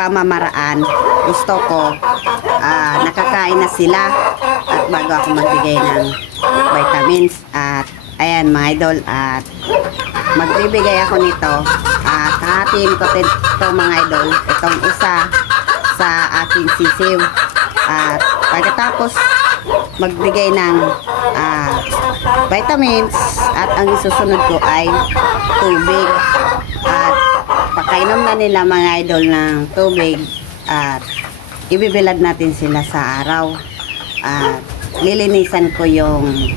pamamaraan, gusto ko ah, nakakain na sila at bago ako magbigay ng vitamins at ayan mga idol at magbibigay ako nito. At hahatiin ko ito mga idol itong isa sa aking sisiw. At pagkatapos magbigay ng ah, vitamins at ang isusunod ko ay tubig. At pakainom na nila mga idol ng tubig at ibibilad natin sila sa araw. At lilinisan ko yung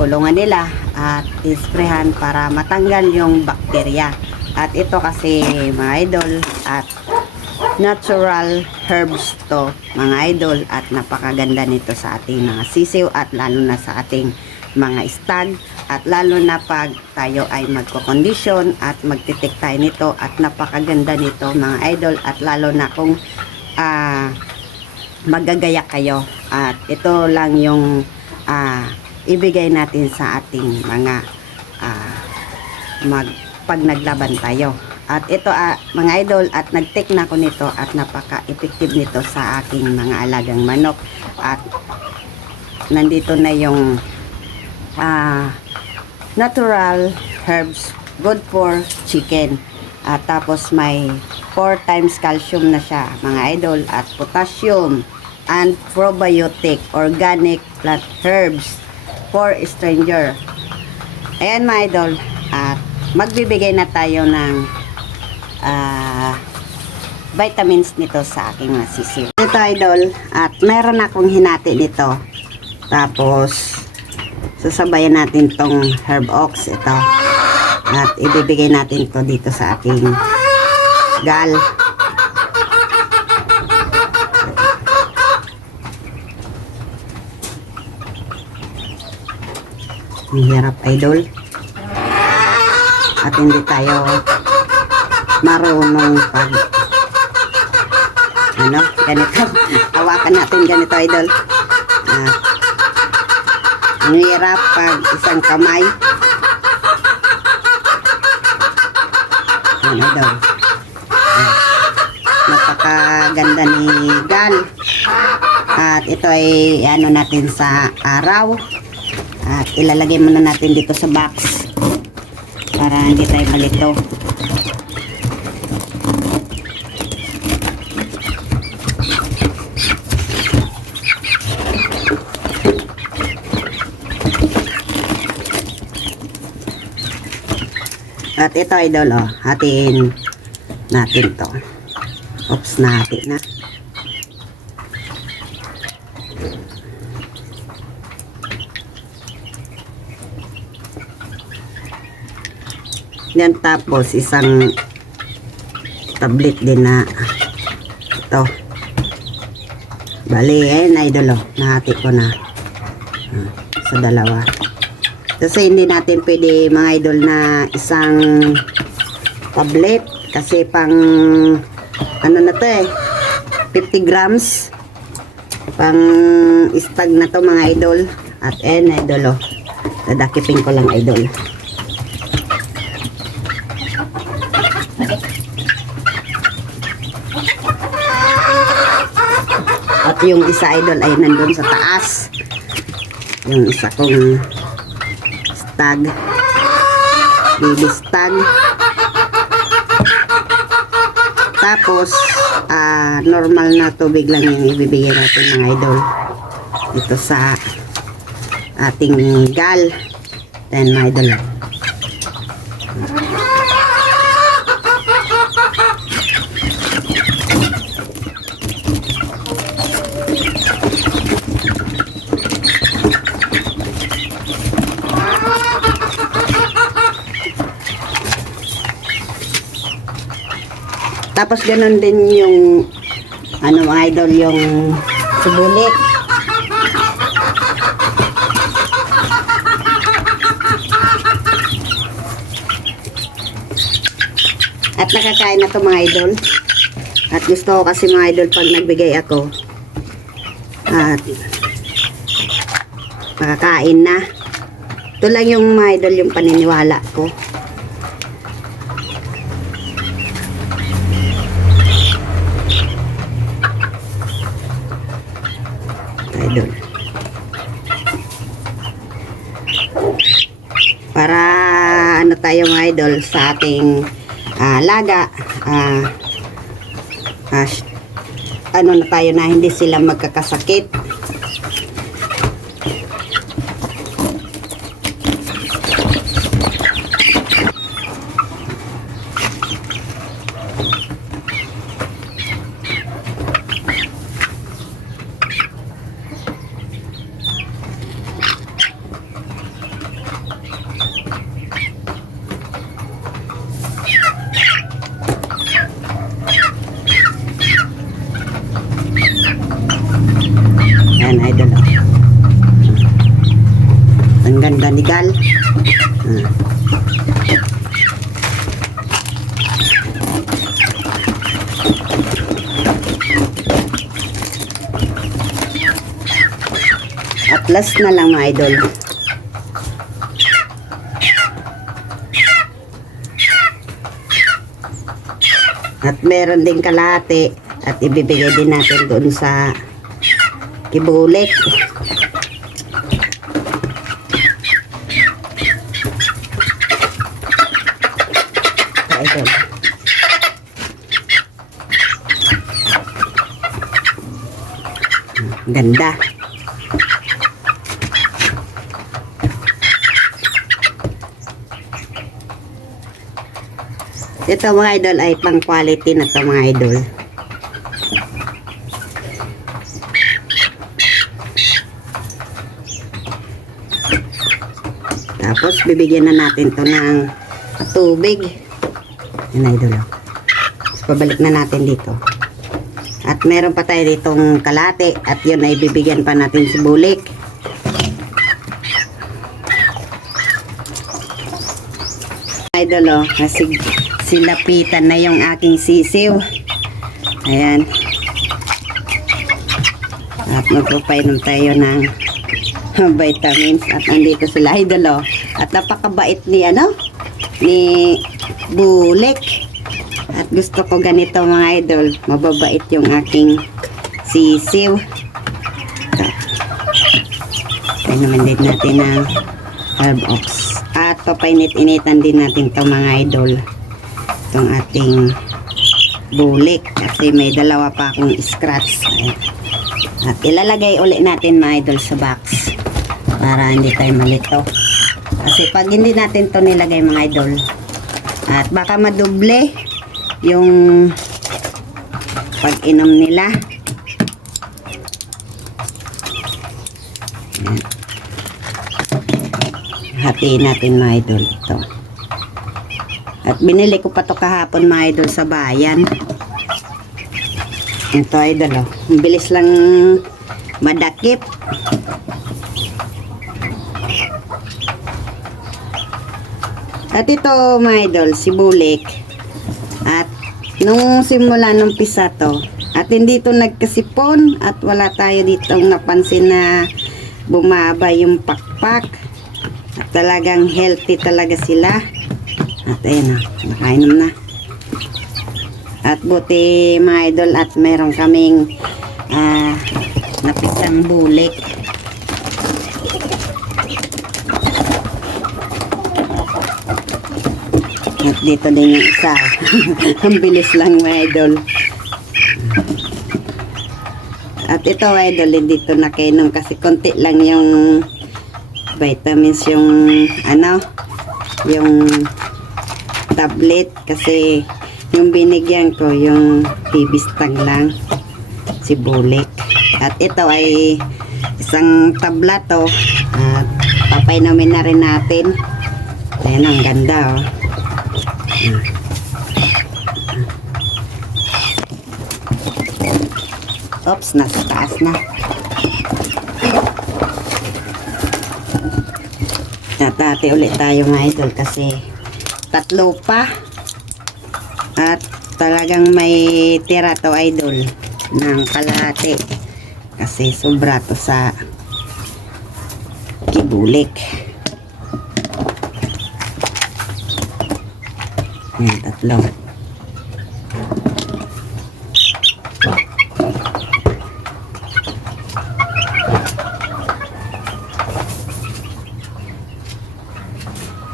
kulungan nila at isprehan para matanggal yung bakterya. At ito kasi mga idol at natural herbs to mga idol at napakaganda nito sa ating mga sisiw at lalo na sa ating mga stag at lalo na pag tayo ay magkokondisyon at magtitik tayo nito at napakaganda nito mga idol. At lalo na kung ah magagaya kayo. At ito lang yung ah, ibigay natin sa ating mga ah, mag pag naglaban tayo. At ito ah, mga idol at nag-take na ako nito at napaka-effective nito sa aking mga alagang manok. At nandito na yung ah, natural herbs good for chicken. At tapos may 4 times calcium na siya mga idol at potassium and probiotic organic plant herbs for stranger. Ayan mga idol at magbibigay na tayo ng ah, vitamins nito sa aking mga sisiw ito idol at meron akong hinati nito. Tapos sasabayan natin tong herb ox ito. At ibibigay natin to dito sa aking gal. Ang hirap idol. At hindi tayo marunong pag ano ganito. Hawakan natin ganito idol. At ang pag isang kamay. Ano daw? Ah, Napakaganda ni Gal. At ito ay ano natin sa araw. At ilalagay muna natin dito sa box. Para hindi tayo malito. At ito idol oh, hatiin natin to. Oops, nahati na. Yan tapos isang tablet din na ito. Bali, ayan idol oh, nahati ko na. Ah, sa dalawa. Kasi hindi natin pwede mga idol na isang tablet. Kasi pang ano na to eh 50 grams. Pang istag na to mga idol. At en idol oh. Dadakipin ko lang idol. At yung isa idol ay nandun sa taas. Yung isa kong stag baby stag tapos ah, normal na tubig lang yung ibibigay natin mga idol. Dito sa ating gal. Then mga idol Tapos ganun din yung ano mga idol yung subulit. At nakakain na to mga idol. At gusto ko kasi mga idol pag nagbigay ako. At makakain na. Ito lang yung mga idol yung paniniwala ko. Tayo mga idol sa ating ah, laga. Ah, sh- ano na tayo na hindi sila magkakasakit. Yan, idol. oh. Ang ganda ni Gal. Ah. At last na lang mga idol. At meron din kalate at ibibigay din natin doon sa kibulik. Idol. Ganda. Ito mga idol ay pang quality na to mga idol. Tapos bibigyan na natin to ng tubig. Yan idol. oh. Tapos pabalik na natin dito. At meron pa tayo ditong kalate at yun ay bibigyan pa natin si bulik. Idol oh, kasi silapitan na yung aking sisiw. Ayan. At magpapainom tayo ng vitamins at nandito sila idol oh. At napakabait ni ano ni Bulik. At gusto ko ganito mga idol. Mababait yung aking sisiw. Ito. Naman din natin ng herb ox. At papainit-initan din natin to mga idol. Itong ating bulik. Kasi may dalawa pa akong scratch. At ilalagay ulit natin mga idol sa box. Para hindi tayo malito. Kasi pag hindi natin to nilagay mga idol. At baka madoble yung pag-inom nila. Ayan. Hatiin natin mga idol ito. At binili ko pa to kahapon mga idol sa bayan. Ito idol oh. Bilis lang madakip. At ito mga idol, si Bulik. At nung simula nung pisa to, at hindi to nagkasipon at wala tayo ditong napansin na bumaba yung pakpak. At talagang healthy talaga sila. At ayun na, nakainom na. At buti mga idol at meron kaming ah, napisang bulik. At dito din yung isa. Ang bilis lang mga idol. At ito mga idol, hindi to nakainom kasi konti lang yung vitamins yung ano, yung tablet kasi yung binigyan ko yung bibistang lang si Bulik. At ito ay isang tabla to at papainumin na rin natin. Ayan ang ganda oh. Oops, nasa taas na. Tatate ulit tayo mga idol kasi tatlo pa. At talagang may tira to idol ng kalahati. Kasi sobra to sa kibulik. Yan, tatlo.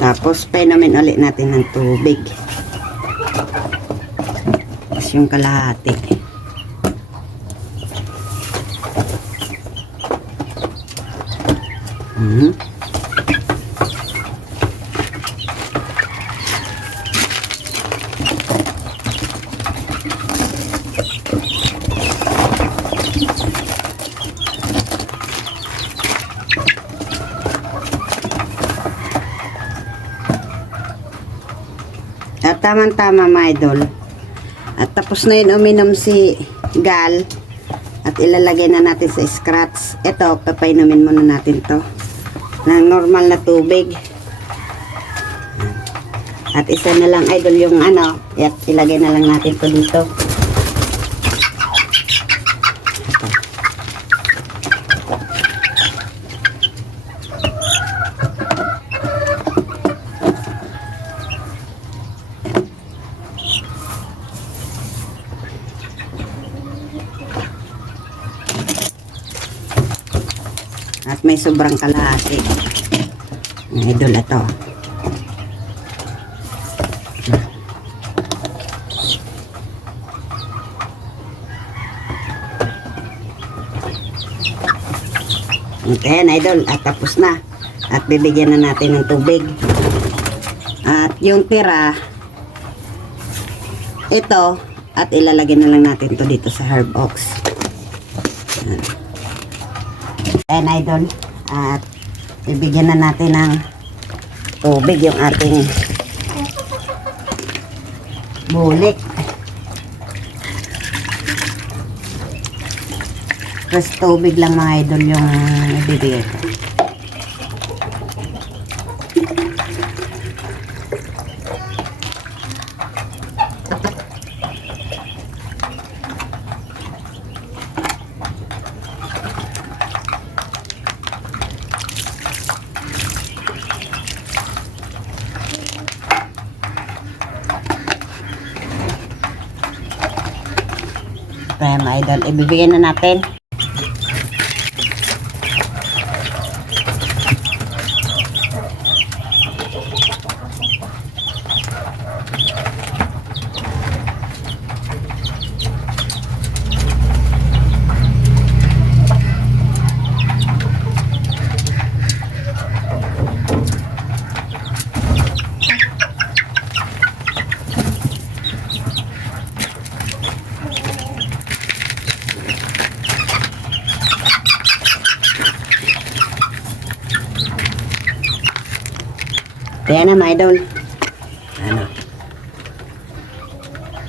Tapos, painumin ulit natin ng tubig. Tapos yung kalahati. Mhm. At tamang-tama mga idol. At tapos na yun uminom si Gal. At ilalagay na natin sa scratch. Ito, papainumin muna natin to. Ng normal na tubig. At isa na lang idol yung ano. At ilagay na lang natin to dito. May sobrang kalahati. Idol ito. Na idol. At tapos na. At bibigyan na natin ng tubig. At yung tira, ito, at ilalagay na lang natin to dito sa herb ox. Ayan, idol. At bibigyan na natin ng tubig yung ating bulik. Tapos tubig lang mga idol yung ibibigay ko. Idol, ibibigay na natin. Na mga idol. Ano?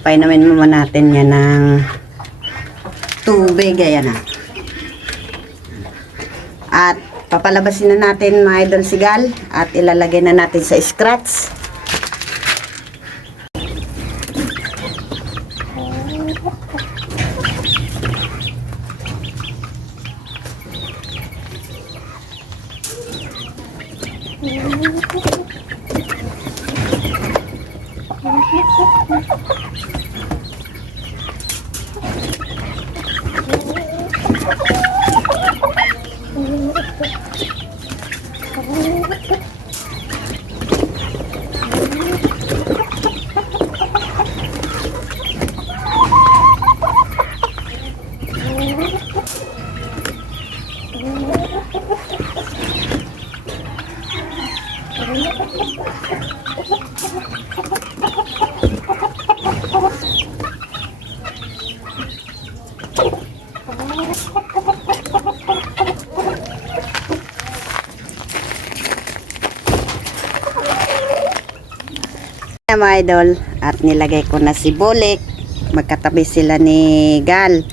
Painamin mo natin yan ng tubig. Ayan na. At papalabasin na natin mga idol sigal at ilalagay na natin sa scratch. Ayan, mga idol at nilagay ko na si Bulik magkatabi sila ni Gal.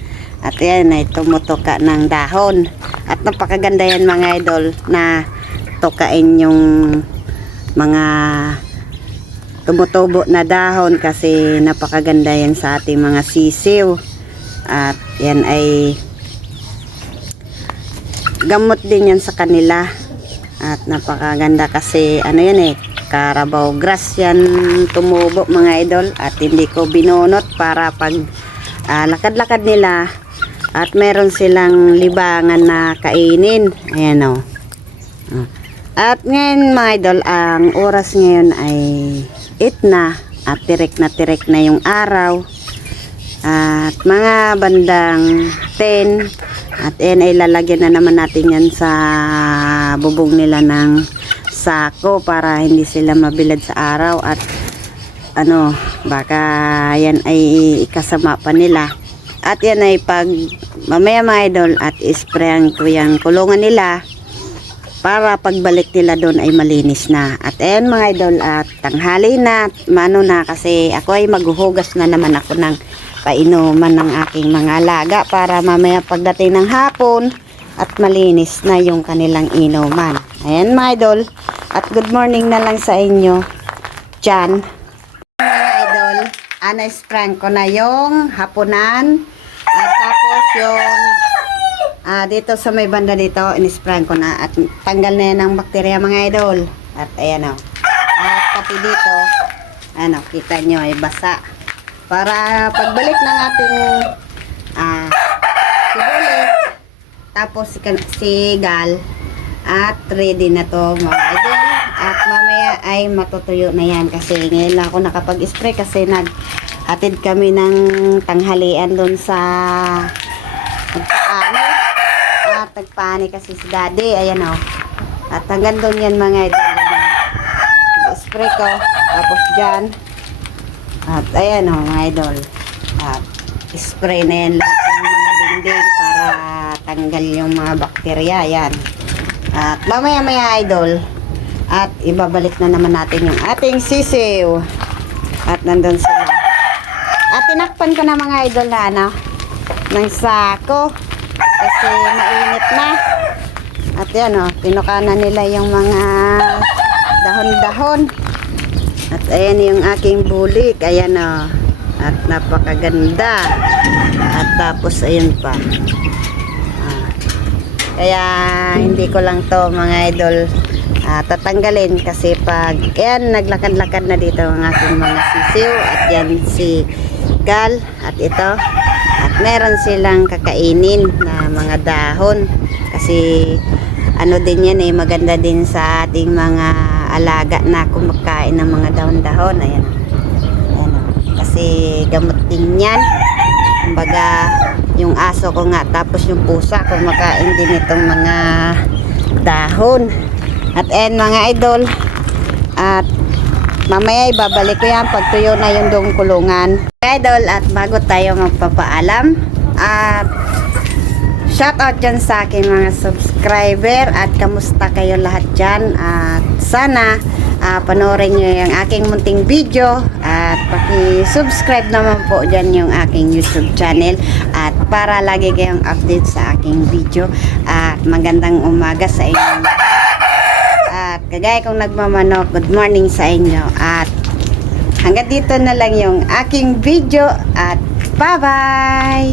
At yan ay tumutuka ng dahon. At napakaganda yan mga idol na tukain yung mga tumutubo na dahon kasi napakaganda yan sa ating mga sisiw. At yan ay gamot din yan sa kanila. At napakaganda kasi ano yan eh Carabao. Grass yan tumubo mga idol at hindi ko binunot para pag ah, lakad-lakad nila at meron silang libangan na kainin. Ayan o At ngayon mga idol, ang oras ngayon ay 8 na at tirik na tirik na yung araw. At mga bandang 10 at yan ay lalagyan na naman natin yan sa bubong nila ng sako para hindi sila mabilad sa araw at ano, baka yan ay ikasama pa nila. At yan ay pag mamaya mga idol at isprayan ko yung kulungan nila para pagbalik nila doon ay malinis na. At ayan mga idol at tanghali na, mano na kasi ako ay maghuhugas na naman ako ng painuman ng aking mga alaga para mamaya pagdating ng hapon at malinis na yung kanilang inuman. Ayan mga idol at good morning na lang sa inyo dyan. Mga idol, ana-spran ko na yung hapunan at tapos yung Ah, dito sa may banda dito, inispran ko na at tanggal na yan ang bakterya mga idol. At ayan o. At pati dito, ano, kita nyo ay basa. Para pagbalik ng ating sibulit, tapos si, kan- si Gal, at ready na to mga idol. At mamaya ay matutuyo na yan kasi ngayon lang ako nakapag-spray kasi nag-atid kami ng tanghalian doon sa nagpaano. At nagpani kasi si daddy ayan o. At hanggang doon yan mga idol. Spray ko tapos dyan. At ayan o mga idol. At spray na yan lahat ng mga dingding para tanggal yung mga bakterya yan. At mamaya maya idol at ibabalik na naman natin yung ating sisiw. At nandun sila. At tinakpan ko na mga idol na ano ng sako. Kasi mainit na. At yan o pinukanan nila yung mga dahon-dahon. At ayan yung aking bulik. Ayan o at napakaganda. At tapos ayun pa. Kaya hindi ko lang to mga idol ah, tatanggalin kasi pag yan naglakad-lakad na dito ang aking mga sisiw. At yan si Gal at ito. At meron silang kakainin na mga dahon. Kasi ano din yan eh maganda din sa ating mga alaga na kumakain ng mga dahon-dahon. Ayan. Ayan. Kasi gamot din yan. Kumbaga yung aso ko nga tapos yung pusa kumakain din itong mga dahon. At ayan mga idol at mamaya ibabalik ko yan pag tuyo na yung doong kulungan. Idol at bago tayo magpapaalam at Shoutout dyan sa akin mga subscriber at kamusta kayo lahat dyan? At sana ah, panoorin nyo yung aking munting video at paki-subscribe naman po dyan yung aking YouTube channel at para lagi kayong update sa aking video at magandang umaga sa inyo at kagaya kong nagmamanok good morning sa inyo at hanggang dito na lang yung aking video at bye bye.